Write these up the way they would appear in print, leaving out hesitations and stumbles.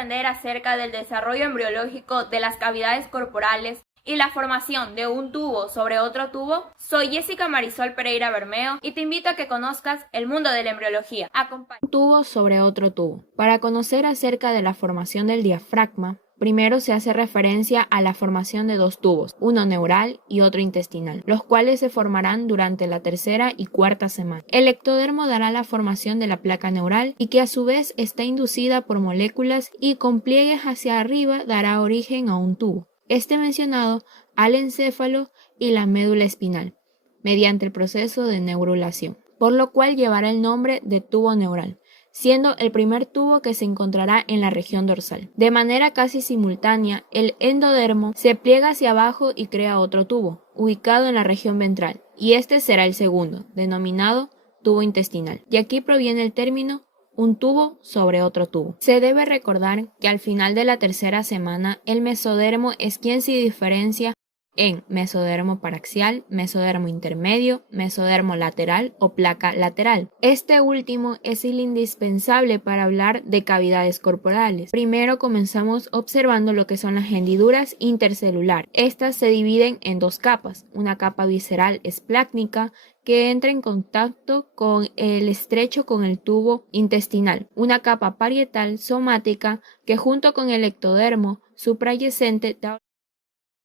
aprender acerca del desarrollo embriológico de las cavidades corporales y la formación de un tubo sobre otro tubo. Soy Jessica Marisol Pereira Bermeo y te invito a que conozcas el mundo de la embriología. Un tubo sobre otro tubo. Para conocer acerca de la formación del diafragma, primero se hace referencia a la formación de dos tubos, uno neural y otro intestinal, los cuales se formarán durante la tercera y cuarta semana. El ectodermo dará la formación de la placa neural y que a su vez está inducida por moléculas y con pliegues hacia arriba dará origen a un tubo, este mencionado al encéfalo y la médula espinal, mediante el proceso de neurulación, por lo cual llevará el nombre de tubo neural, siendo el primer tubo que se encontrará en la región dorsal. De manera casi simultánea, el endodermo se pliega hacia abajo y crea otro tubo, ubicado en la región ventral, y este será el segundo, denominado tubo intestinal. De aquí proviene el término un tubo sobre otro tubo. Se debe recordar que al final de la tercera semana, el mesodermo es quien se diferencia en mesodermo paraxial, mesodermo intermedio, mesodermo lateral o placa lateral. Este último es el indispensable para hablar de cavidades corporales. Primero comenzamos observando lo que son las hendiduras intercelulares. Estas se dividen en dos capas. Una capa visceral esplácnica que entra en contacto con el estrecho con el tubo intestinal. Una capa parietal somática que junto con el ectodermo suprayacente da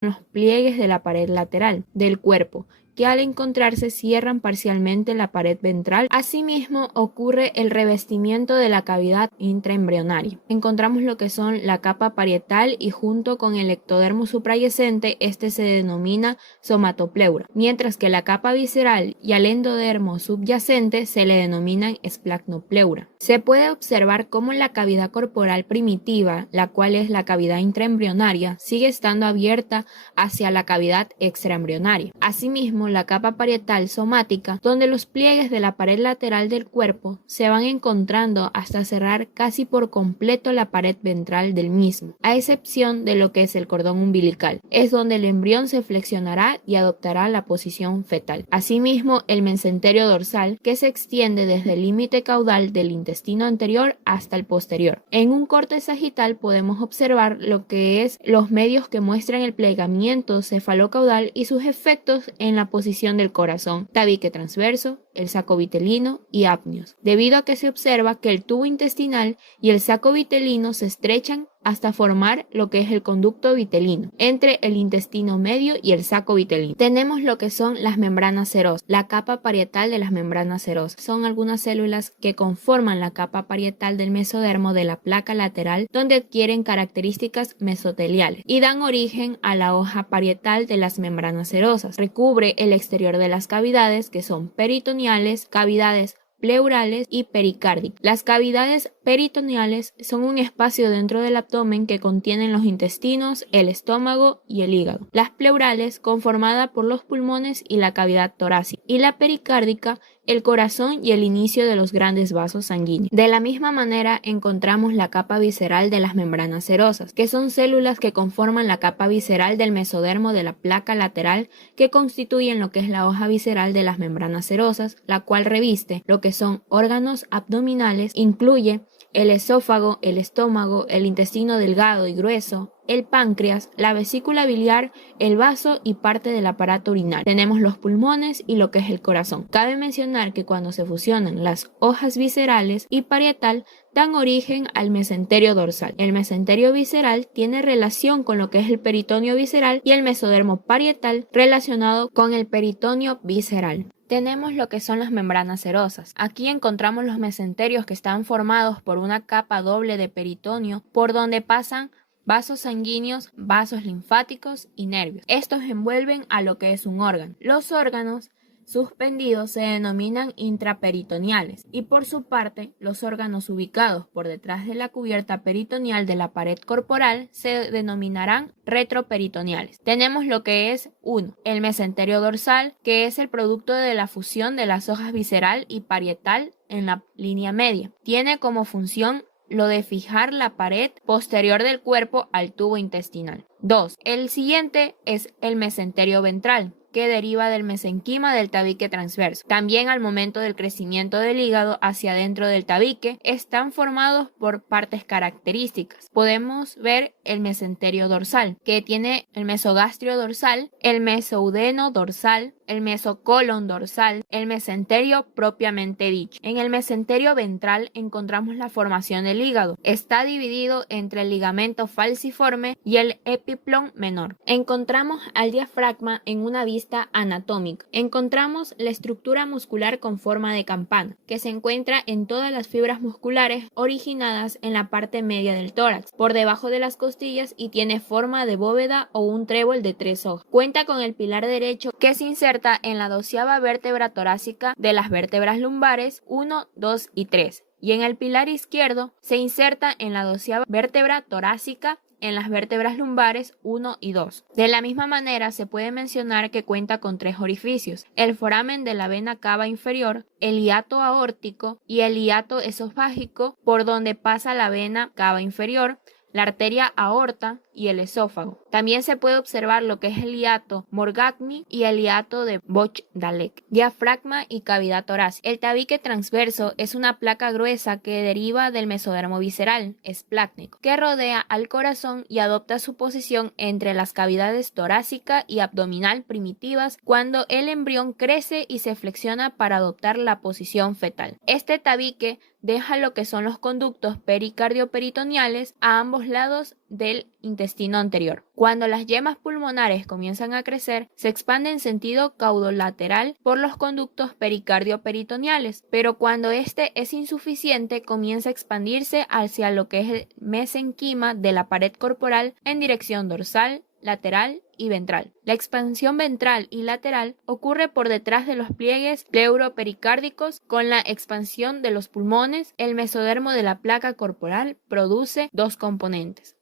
los pliegues de la pared lateral del cuerpo, que al encontrarse cierran parcialmente la pared ventral. Asimismo, ocurre el revestimiento de la cavidad intraembrionaria. Encontramos lo que son la capa parietal y junto con el ectodermo suprayacente, este se denomina somatopleura, mientras que la capa visceral y al endodermo subyacente se le denominan esplacnopleura. Se puede observar cómo la cavidad corporal primitiva, la cual es la cavidad intraembrionaria, sigue estando abierta hacia la cavidad extraembrionaria. Asimismo, la capa parietal somática, donde los pliegues de la pared lateral del cuerpo se van encontrando hasta cerrar casi por completo la pared ventral del mismo, a excepción de lo que es el cordón umbilical, es donde el embrión se flexionará y adoptará la posición fetal. Asimismo, el mesenterio dorsal, que se extiende desde el límite caudal del intestino anterior hasta el posterior. En un corte sagital podemos observar lo que es los medios que muestran el plegamiento cefalocaudal y sus efectos en la posición del corazón, tabique transverso, el saco vitelino y apnios, debido a que se observa que el tubo intestinal y el saco vitelino se estrechan hasta formar lo que es el conducto vitelino, entre el intestino medio y el saco vitelino. Tenemos lo que son las membranas serosas, la capa parietal de las membranas serosas. Son algunas células que conforman la capa parietal del mesodermo de la placa lateral, donde adquieren características mesoteliales y dan origen a la hoja parietal de las membranas serosas. Recubre el exterior de las cavidades, que son peritoneales, cavidades pleurales y pericárdicas. Las cavidades peritoneales son un espacio dentro del abdomen que contienen los intestinos, el estómago y el hígado. Las pleurales, conformada por los pulmones y la cavidad torácica, y la pericárdica, el corazón y el inicio de los grandes vasos sanguíneos. De la misma manera encontramos la capa visceral de las membranas serosas, que son células que conforman la capa visceral del mesodermo de la placa lateral, que constituyen lo que es la hoja visceral de las membranas serosas, la cual reviste lo que son órganos abdominales, incluye el esófago, el estómago, el intestino delgado y grueso, el páncreas, la vesícula biliar, el vaso y parte del aparato urinario. Tenemos los pulmones y lo que es el corazón. Cabe mencionar que cuando se fusionan las hojas viscerales y parietal, dan origen al mesenterio dorsal. El mesenterio visceral tiene relación con lo que es el peritoneo visceral y el mesodermo parietal relacionado con el peritoneo visceral. Tenemos lo que son las membranas serosas. Aquí encontramos los mesenterios que están formados por una capa doble de peritoneo por donde pasan vasos sanguíneos, vasos linfáticos y nervios. Estos envuelven a lo que es un órgano. Los órganos suspendidos se denominan intraperitoneales y por su parte los órganos ubicados por detrás de la cubierta peritoneal de la pared corporal se denominarán retroperitoneales. Tenemos lo que es 1. El mesenterio dorsal, que es el producto de la fusión de las hojas visceral y parietal en la línea media. Tiene como función lo de fijar la pared posterior del cuerpo al tubo intestinal. 2. El siguiente es el mesenterio ventral, que deriva del mesenquima del tabique transverso. También al momento del crecimiento del hígado hacia adentro del tabique están formados por partes características. Podemos ver el mesenterio dorsal, que tiene el mesogastrio dorsal, el mesoudeno dorsal, el mesocolon dorsal, el mesenterio propiamente dicho. En el mesenterio ventral encontramos la formación del hígado. Está dividido entre el ligamento falciforme y el epiplón menor. Encontramos al diafragma en una vista anatómica. Encontramos la estructura muscular con forma de campana, que se encuentra en todas las fibras musculares originadas en la parte media del tórax, por debajo de las costillas, y tiene forma de bóveda o un trébol de 3 hojas. Cuenta con el pilar derecho que se inserta en la 12ª vértebra torácica de las vértebras lumbares 1, 2 y 3, y en el pilar izquierdo se inserta en la 12ª vértebra torácica en las vértebras lumbares 1 y 2. De la misma manera se puede mencionar que cuenta con 3 orificios: el foramen de la vena cava inferior, el hiato aórtico y el hiato esofágico, por donde pasa la vena cava inferior, la arteria aorta y el esófago. También se puede observar lo que es el hiato Morgagni y el hiato de Boch-Dalek. Diafragma y cavidad torácica. El tabique transverso es una placa gruesa que deriva del mesodermo visceral, esplácnico, que rodea al corazón y adopta su posición entre las cavidades torácica y abdominal primitivas cuando el embrión crece y se flexiona para adoptar la posición fetal. Este tabique deja lo que son los conductos pericardio-peritoneales a ambos lados del intestino anterior. Cuando las yemas pulmonares comienzan a crecer, se expande en sentido caudolateral por los conductos pericardio-peritoneales, pero cuando este es insuficiente, comienza a expandirse hacia lo que es el mesenquima de la pared corporal en dirección dorsal, lateral y ventral. La expansión ventral y lateral ocurre por detrás de los pliegues pleuropericárdicos. Con la expansión de los pulmones, el mesodermo de la placa corporal produce 2 componentes.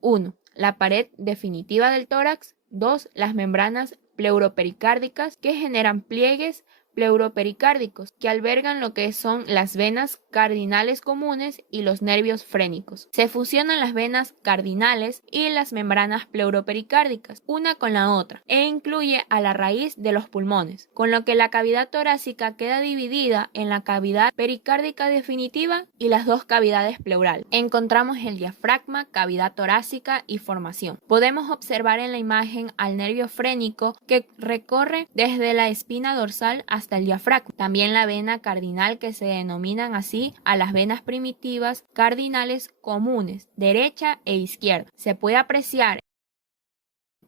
1. La pared definitiva del tórax. 2. Las membranas pleuropericárdicas, que generan pliegues pleuropericárdicos que albergan lo que son las venas cardinales comunes y los nervios frénicos. Se fusionan las venas cardinales y las membranas pleuropericárdicas una con la otra e incluye a la raíz de los pulmones, con lo que la cavidad torácica queda dividida en la cavidad pericárdica definitiva y las 2 cavidades pleurales. Encontramos el diafragma, cavidad torácica y formación. Podemos observar en la imagen al nervio frénico que recorre desde la espina dorsal hasta el diafragma. También la vena cardinal, que se denominan así a las venas primitivas cardinales comunes, derecha e izquierda. Se puede apreciar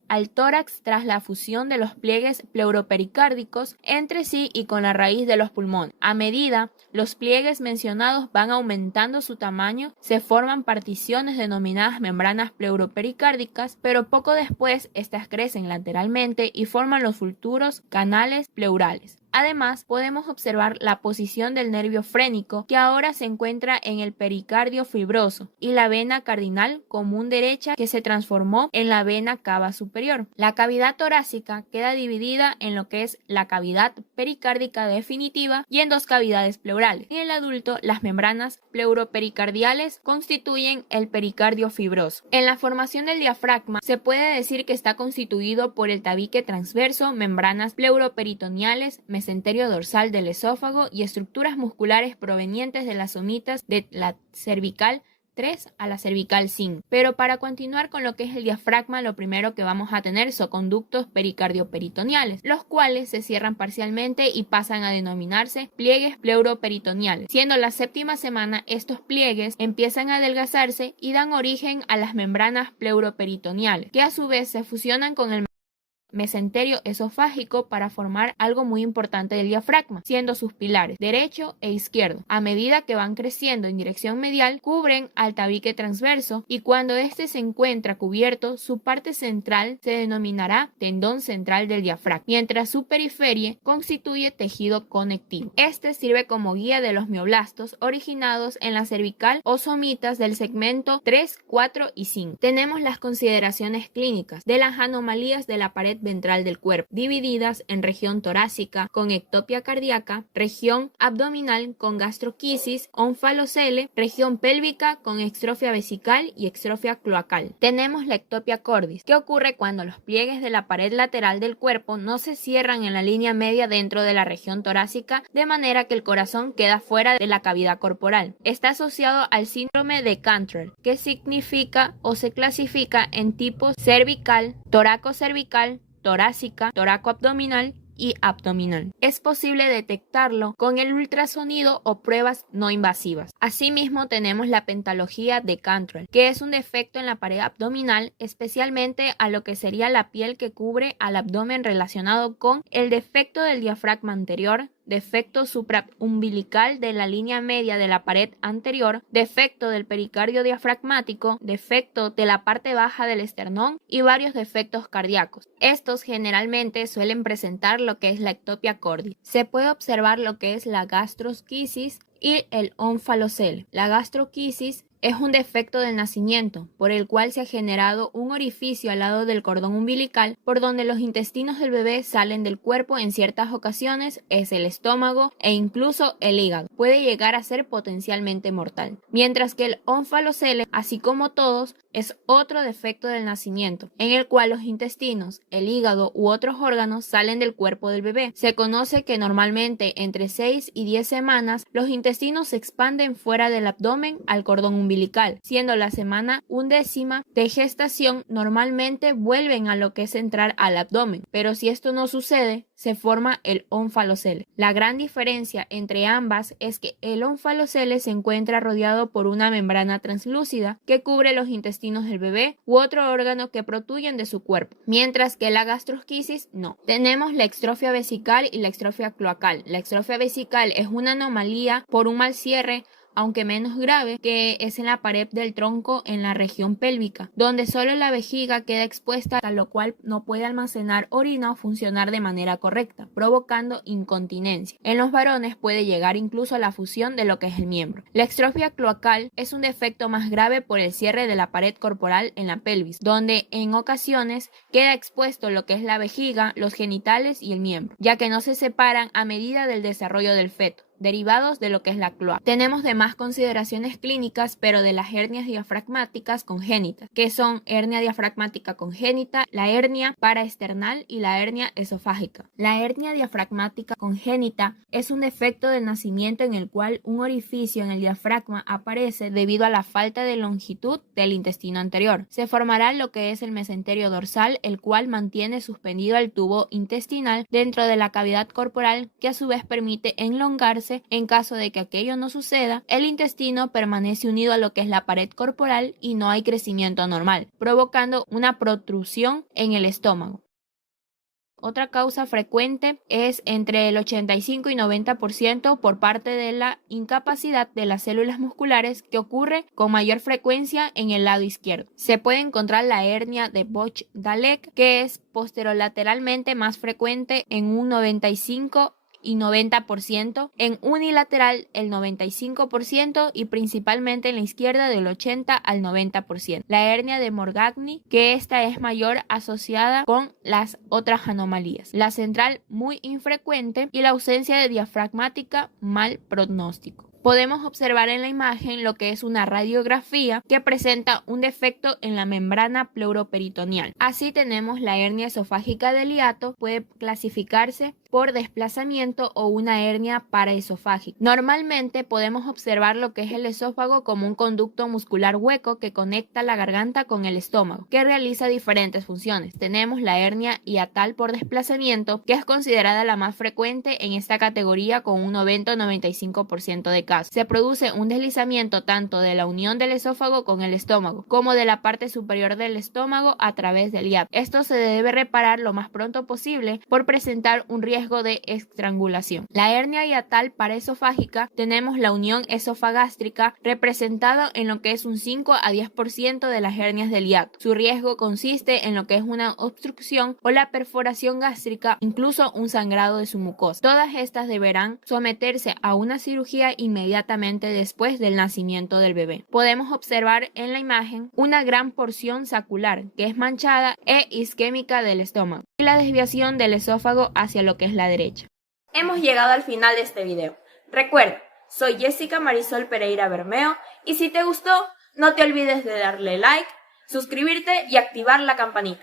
al tórax tras la fusión de los pliegues pleuropericárdicos entre sí y con la raíz de los pulmones. A medida los pliegues mencionados van aumentando su tamaño, se forman particiones denominadas membranas pleuropericárdicas, pero poco después estas crecen lateralmente y forman los futuros canales pleurales. Además, podemos observar la posición del nervio frénico, que ahora se encuentra en el pericardio fibroso, y la vena cardinal común derecha, que se transformó en la vena cava superior. La cavidad torácica queda dividida en lo que es la cavidad pericárdica definitiva y en 2 cavidades pleurales. En el adulto, las membranas pleuropericardiales constituyen el pericardio fibroso. En la formación del diafragma, se puede decir que está constituido por el tabique transverso, membranas pleuroperitoneales, mesenterio dorsal del esófago y estructuras musculares provenientes de las somitas de la cervical 3 a la cervical 5. Pero para continuar con lo que es el diafragma, lo primero que vamos a tener son conductos pericardio-peritoneales, los cuales se cierran parcialmente y pasan a denominarse pliegues pleuroperitoneales. Siendo la 7ª semana, estos pliegues empiezan a adelgazarse y dan origen a las membranas pleuroperitoneales, que a su vez se fusionan con el mesenterio esofágico para formar algo muy importante del diafragma, siendo sus pilares derecho e izquierdo. A medida que van creciendo en dirección medial, cubren al tabique transverso, y cuando éste se encuentra cubierto, su parte central se denominará tendón central del diafragma, mientras su periferia constituye tejido conectivo. Este sirve como guía de los mioblastos originados en la cervical o somitas del segmento 3, 4 y 5. Tenemos las consideraciones clínicas de las anomalías de la pared ventral del cuerpo, divididas en región torácica con ectopia cardíaca, región abdominal con gastroquisis, onfalocele, región pélvica con extrofia vesical y extrofia cloacal. Tenemos la ectopia cordis, que ocurre cuando los pliegues de la pared lateral del cuerpo no se cierran en la línea media dentro de la región torácica, de manera que el corazón queda fuera de la cavidad corporal. Está asociado al síndrome de Cantrell, que significa o se clasifica en tipos cervical, toracocervical, torácica, toracoabdominal y abdominal. Es posible detectarlo con el ultrasonido o pruebas no invasivas. Asimismo, tenemos la pentalogía de Cantrell, que es un defecto en la pared abdominal, especialmente a lo que sería la piel que cubre al abdomen relacionado con el defecto del diafragma anterior, defecto supraumbilical de la línea media de la pared anterior, defecto del pericardio diafragmático, defecto de la parte baja del esternón y varios defectos cardíacos. Estos generalmente suelen presentar lo que es la ectopia cordis. Se puede observar lo que es la gastrosquisis y el onfalocele. La gastrosquisis es un defecto del nacimiento, por el cual se ha generado un orificio al lado del cordón umbilical por donde los intestinos del bebé salen del cuerpo. En ciertas ocasiones es el estómago e incluso el hígado. Puede llegar a ser potencialmente mortal. Mientras que el onfalocele, así como todos, es otro defecto del nacimiento, en el cual los intestinos, el hígado u otros órganos salen del cuerpo del bebé. Se conoce que normalmente entre 6 y 10 semanas los intestinos se expanden fuera del abdomen al cordón umbilical, siendo la semana 11ª de gestación normalmente vuelven a lo que es entrar al abdomen, pero si esto no sucede, se forma el onfalocele. La gran diferencia entre ambas es que el onfalocele se encuentra rodeado por una membrana translúcida que cubre los intestinos del bebé u otro órgano que protruyen de su cuerpo, mientras que la gastrosquisis no. Tenemos la extrofia vesical y la extrofia cloacal. La extrofia vesical es una anomalía por un mal cierre, aunque menos grave, que es en la pared del tronco en la región pélvica, donde solo la vejiga queda expuesta, a lo cual no puede almacenar orina o funcionar de manera correcta, provocando incontinencia. En los varones puede llegar incluso a la fusión de lo que es el miembro. La extrofia cloacal es un defecto más grave por el cierre de la pared corporal en la pelvis, donde en ocasiones queda expuesto lo que es la vejiga, los genitales y el miembro, ya que no se separan a medida del desarrollo del feto, derivados de lo que es la cloaca. Tenemos demás consideraciones clínicas, pero de las hernias diafragmáticas congénitas, que son hernia diafragmática congénita, la hernia paraesternal y la hernia esofágica. La hernia diafragmática congénita es un defecto del nacimiento en el cual un orificio en el diafragma aparece debido a la falta de longitud del intestino anterior. Se formará lo que es el mesenterio dorsal, el cual mantiene suspendido el tubo intestinal dentro de la cavidad corporal, que a su vez permite enlongarse. En caso de que aquello no suceda, el intestino permanece unido a lo que es la pared corporal y no hay crecimiento normal, provocando una protrusión en el estómago. Otra causa frecuente es entre el 85 y 90% por parte de la incapacidad de las células musculares, que ocurre con mayor frecuencia en el lado izquierdo. Se puede encontrar la hernia de Boch-Dalek, que es posterolateralmente más frecuente en un 95 y 90%, en unilateral el 95% y principalmente en la izquierda del 80 al 90%. La hernia de Morgagni, que esta es mayor asociada con las otras anomalías. La central muy infrecuente y la ausencia de diafragmática mal pronóstico. Podemos observar en la imagen lo que es una radiografía que presenta un defecto en la membrana pleuroperitoneal. Así tenemos la hernia esofágica del hiato, puede clasificarse por desplazamiento o una hernia paraesofágica. Normalmente podemos observar lo que es el esófago como un conducto muscular hueco que conecta la garganta con el estómago, que realiza diferentes funciones. Tenemos la hernia hiatal por desplazamiento, que es considerada la más frecuente en esta categoría con un 90-95% de casos. Se produce un deslizamiento tanto de la unión del esófago con el estómago, como de la parte superior del estómago a través del hiato. Esto se debe reparar lo más pronto posible por presentar un riesgo de estrangulación. La hernia hiatal paraesofágica, tenemos la unión esofagástrica representada en lo que es un 5 a 10% de las hernias del hiato. Su riesgo consiste en lo que es una obstrucción o la perforación gástrica, incluso un sangrado de su mucosa. Todas estas deberán someterse a una cirugía inmediata inmediatamente después del nacimiento del bebé. Podemos observar en la imagen una gran porción sacular que es manchada e isquémica del estómago y la desviación del esófago hacia lo que es la derecha. Hemos llegado al final de este video. Recuerda, soy Jessica Marisol Pereira Bermeo y si te gustó, no te olvides de darle like, suscribirte y activar la campanita.